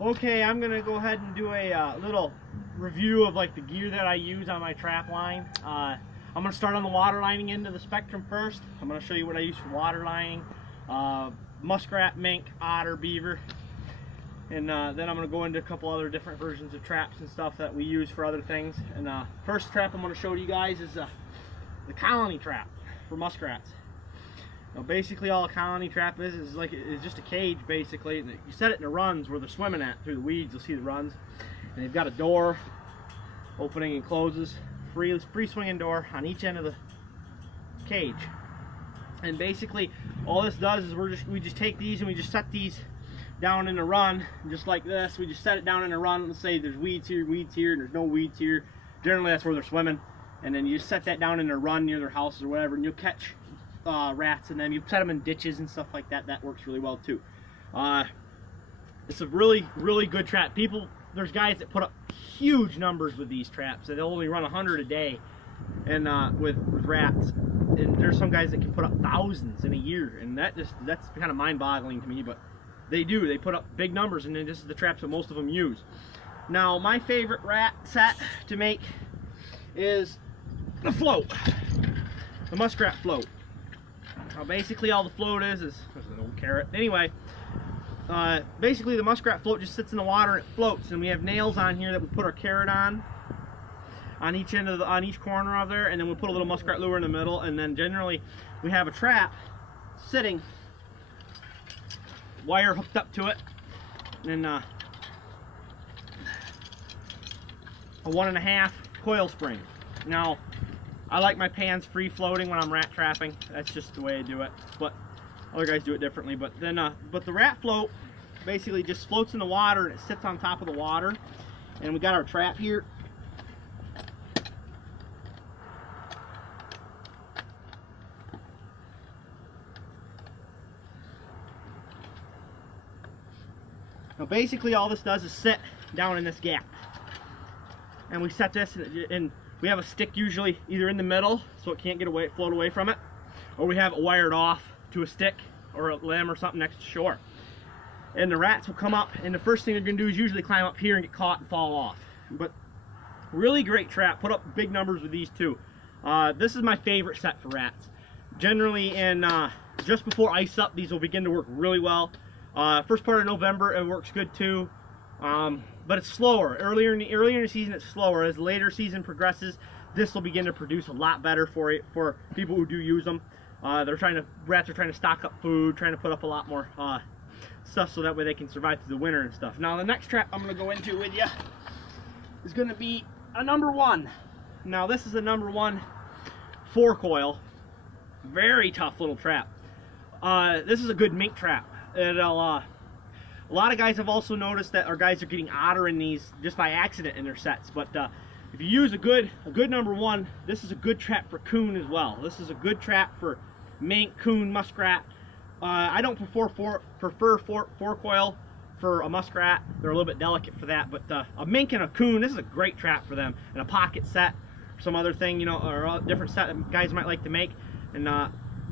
Okay, I'm gonna go ahead and do a little review of like the gear that I use on my trap line. I'm gonna start on the water lining end of the spectrum first. I'm gonna show you what I use for water lining. Muskrat, mink, otter, beaver. And then I'm gonna go into a couple other different versions of traps and stuff that we use for other things. And first trap I'm gonna show you guys is the colony trap for muskrats. Now basically all a colony trap is just a cage basically. You set it in the runs where they're swimming at through the weeds. You'll see the runs, and they've got a door opening and closes, free swinging door on each end of the cage. And basically all this does is we just take these and we just set these down in a run, just like this. We just set it down in a run. Let's say there's weeds here, and there's no weeds here. Generally that's where they're swimming. And then you just set that down in a run near their houses or whatever, and you'll catch rats. And then you set them in ditches and stuff like that. That works really well too. It's a really good trap. There's guys that put up huge numbers with these traps. They'll only run 100 a day, and with rats. And there's some guys that can put up thousands in a year, and that's kind of mind-boggling to me. But they do. They put up big numbers, and then this is the traps that most of them use. Now, my favorite rat set to make is the float, the muskrat float. Now, basically, all the float is there's an old carrot. Anyway, basically the muskrat float just sits in the water and it floats, and we have nails on here that we put our carrot on each end of on each corner of there, and then we put a little muskrat lure in the middle, and then generally we have a trap sitting, wire hooked up to it, and a 1.5 coil spring. Now, I like my pans free floating when I'm rat trapping. That's just the way I do it, but other guys do it differently. But then, but the rat float basically just floats in the water and it sits on top of the water. And we got our trap here. Now, basically, all this does is sit down in this gap, and we set this in. We have a stick usually either in the middle so it can't float away from it, or we have it wired off to a stick or a limb or something next to shore. And the rats will come up, and the first thing they're going to do is usually climb up here and get caught and fall off. But really great trap. Put up big numbers with these too. This is my favorite set for rats. Generally in just before ice up, these will begin to work really well. First part of November it works good too. But it's slower. Earlier in the season it's slower. As the later season progresses, this will begin to produce a lot better for people who do use them. Rats are trying to stock up food, trying to put up a lot more stuff so that way they can survive through the winter and stuff. Now the next trap I'm going to go into with you is going to be a number 1. Now this is a number 1 4 coil. Very tough little trap. This is a good mink trap. A lot of guys have also noticed that our guys are getting otter in these just by accident in their sets. But if you use a good number 1, this is a good trap for coon as well. This is a good trap for mink, coon, muskrat. I don't prefer 4 coil for a muskrat. They're a little bit delicate for that. But a mink and a coon, this is a great trap for them. And a pocket set, some other thing, you know, or a different set that guys might like to make. And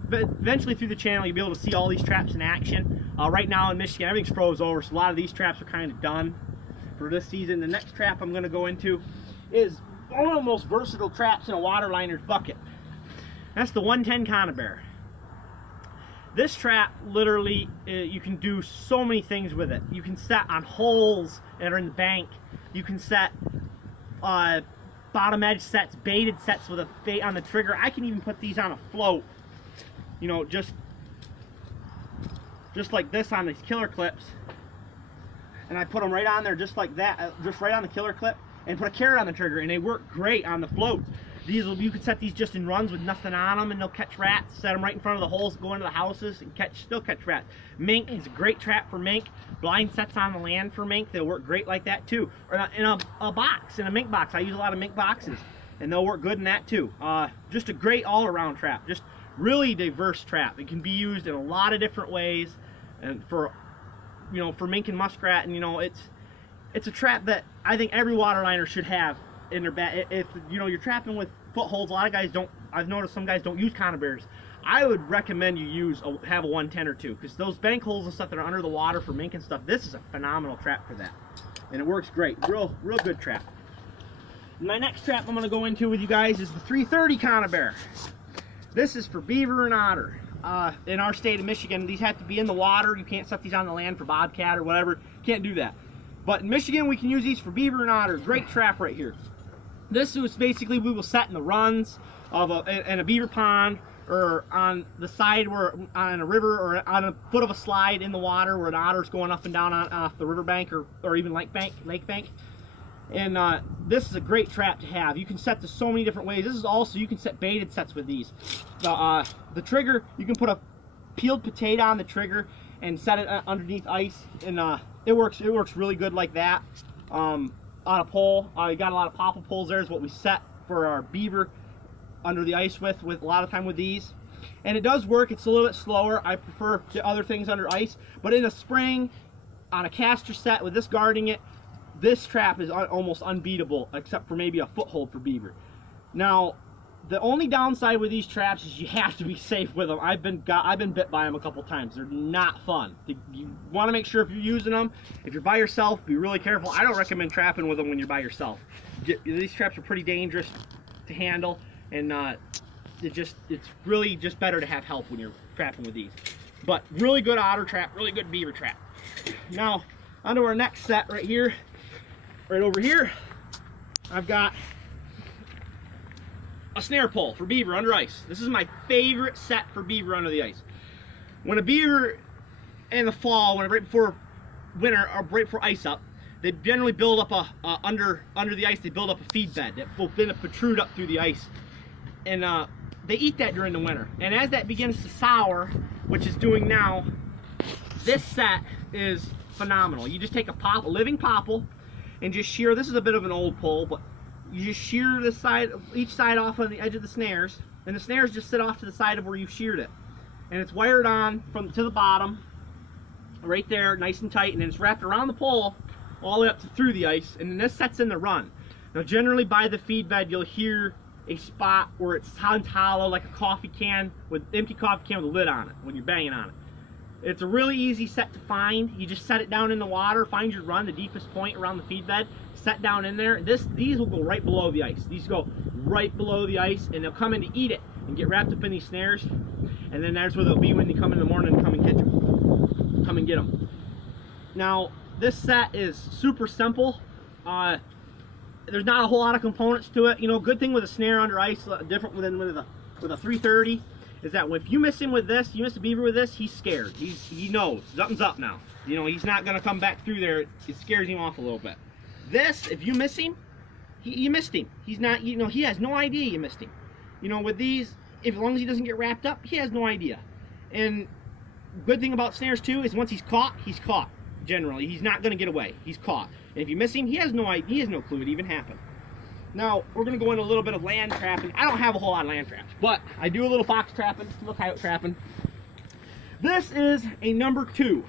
but eventually through the channel you'll be able to see all these traps in action. Right now in Michigan everything's froze over, so a lot of these traps are kind of done for this season. The next trap I'm going to go into is one of the most versatile traps in a water liner's bucket. That's the 110 conibear. This trap literally, you can do so many things with it. You can set on holes that are in the bank. You can set bottom edge sets, baited sets with a bait on the trigger. I can even put these on a float, you know, just like this on these killer clips, and I put them right on there just like that, just right on the killer clip, and put a carrot on the trigger, and they work great on the float. You can set these just in runs with nothing on them, and they'll catch rats. Set them right in front of the holes, go into the houses, and still catch rats. Mink is a great trap for mink. Blind sets on the land for mink, they'll work great like that too. Or in a box, in a mink box. I use a lot of mink boxes, and they'll work good in that too. Just a great all-around trap. Just really diverse trap. It can be used in a lot of different ways, and for mink and muskrat. And it's a trap that I think every water liner should have in their bag. If you're trapping with footholds, a lot of guys don't. I've noticed some guys don't use conibears. I would recommend you have a 110 or 2, because those bank holes and stuff that are under the water for mink and stuff, this is a phenomenal trap for that. And it works great. Real good trap. My next trap I'm going to go into with you guys is the 330 conibear. This is for beaver and otter. In our state of Michigan, these have to be in the water. You can't set these on the land for bobcat or whatever. Can't do that. But in Michigan, we can use these for beaver and otter. Great trap right here. This is basically, we will set in the runs of in a beaver pond, or on the side where on a river, or on a foot of a slide in the water where an otter's going up and down off the riverbank, or even lake bank. And this is a great trap to have. You can set this so many different ways. This is also, you can set baited sets with these. The trigger, you can put a peeled potato on the trigger and set it underneath ice, and it works really good like that. On a pole, you got a lot of popple poles. There's what we set for our beaver under the ice with a lot of time with these. And it does work. It's a little bit slower. I prefer the other things under ice, but in the spring on a caster set with this guarding it, this trap is almost unbeatable, except for maybe a foothold for beaver. Now, the only downside with these traps is you have to be safe with them. I've been bit by them a couple times. They're not fun. You want to make sure if you're using them, if you're by yourself, be really careful. I don't recommend trapping with them when you're by yourself. These traps are pretty dangerous to handle, and it's really just better to have help when you're trapping with these. But really good otter trap, really good beaver trap. Now, onto our next set right here. Right over here, I've got a snare pole for beaver under ice. This is my favorite set for beaver under the ice. When a beaver in the fall, right before winter or right before ice up, they generally build up under the ice. They build up a feed bed that will then protrude up through the ice, and they eat that during the winter. And as that begins to sour, which is doing now, this set is phenomenal. You just take a living popple, and just shear. This is a bit of an old pole, but you just shear the side, each side off on the edge of the snares, and the snares just sit off to the side of where you've sheared it, and it's wired on to the bottom, right there, nice and tight, and then it's wrapped around the pole all the way up through the ice, and then this sets in the run. Now, generally by the feed bed, you'll hear a spot where it sounds hollow, like a coffee can empty coffee can with a lid on it when you're banging on it. It's a really easy set to find. You just set it down in the water, find your run, the deepest point around the feed bed, set down in there. These will go right below the ice. These go right below the ice, and they'll come in to eat it and get wrapped up in these snares. And then that's where they'll be when you come in the morning and come and get them. Now, this set is super simple. There's not a whole lot of components to it. You know, good thing with a snare under ice, different than with a 330. Is that if you miss him with this, you miss a beaver with this, he's scared. He knows something's up now. You know, he's not gonna come back through there. It scares him off a little bit. This, if you miss him, you missed him. He's not, you know, he has no idea you missed him. You know, with these, as long as he doesn't get wrapped up, he has no idea. And good thing about snares too is once he's caught, generally. He's not gonna get away. He's caught. And if you miss him, he has no idea, he has no clue it even happened. Now, we're going to go into a little bit of land trapping. I don't have a whole lot of land traps, but I do a little fox trapping, a little coyote trapping. This is a number 2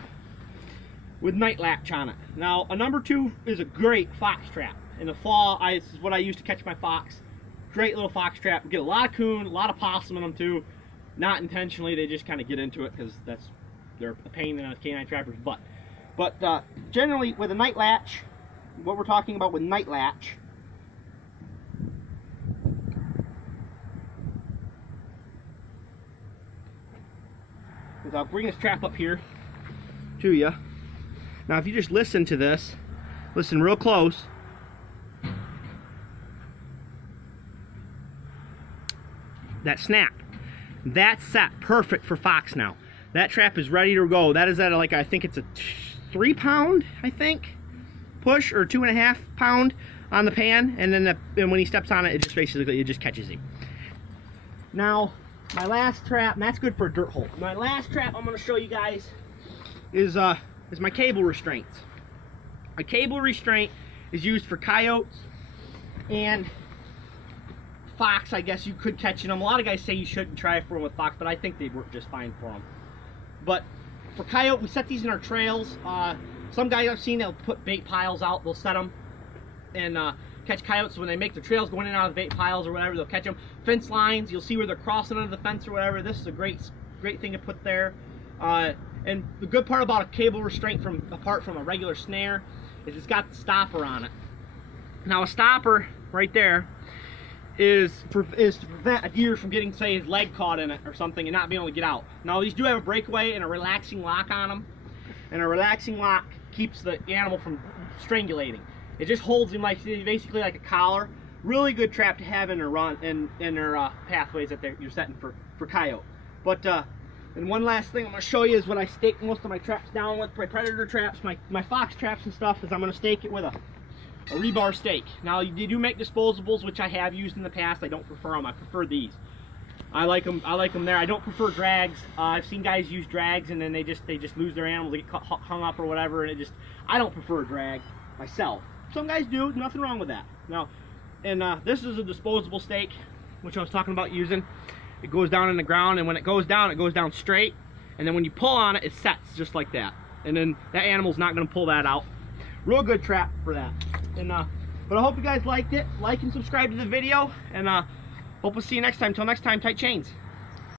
with night latch on it. Now, a number 2 is a great fox trap. In the fall, this is what I use to catch my fox. Great little fox trap. We get a lot of coon, a lot of possum in them too. Not intentionally, they just kind of get into it because they're a pain in a canine trapper's butt. But generally, with a night latch, what we're talking about with night latch, I'll bring this trap up here to you. Now, if you just listen to this, listen real close. That snap, that's set perfect for fox now. That trap is ready to go. That is at like, I think it's a 3 pound, I think, push, or 2.5 pound on the pan, and then and when he steps on it, it just basically catches him. Now, my last trap, and that's good for a dirt hole. My last trap I'm going to show you guys is my cable restraints. A cable restraint is used for coyotes and fox. I guess you could catch them. A lot of guys say you shouldn't try for them with fox, but I think they'd work just fine for them. But for coyote, we set these in our trails. Some guys I've seen, they'll put bait piles out, they'll set them, and catch coyotes when they make their trails going in and out of the bait piles or whatever. They'll catch them. Fence lines, you'll see where they're crossing under the fence or whatever. This is a great thing to put there. And the good part about a cable restraint apart from a regular snare is it's got the stopper on it. Now a stopper right there is to prevent a deer from getting, say, his leg caught in it or something and not being able to get out. Now these do have a breakaway and a relaxing lock on them, and a relaxing lock keeps the animal from strangulating. It just holds him like basically like a collar. Really good trap to have in their pathways that you're setting for coyote. But and one last thing I'm going to show you is what I stake most of my traps down with, my predator traps, my fox traps and stuff, is I'm going to stake it with a rebar stake. Now you do make disposables, which I have used in the past. I don't prefer them. I prefer these. I like them there. I don't prefer drags. I've seen guys use drags and then they just lose their animals, they get hung up or whatever, and I don't prefer a drag myself. Some guys do. Nothing wrong with that. Now, and this is a disposable stake, which I was talking about using. It goes down in the ground, and when it goes down straight, and then when you pull on it, it sets just like that, and then that animal's not going to pull that out. Real good trap for that. And but I hope you guys liked it. Like and subscribe to the video, and hope we'll see you next time. Till next time, tight chains.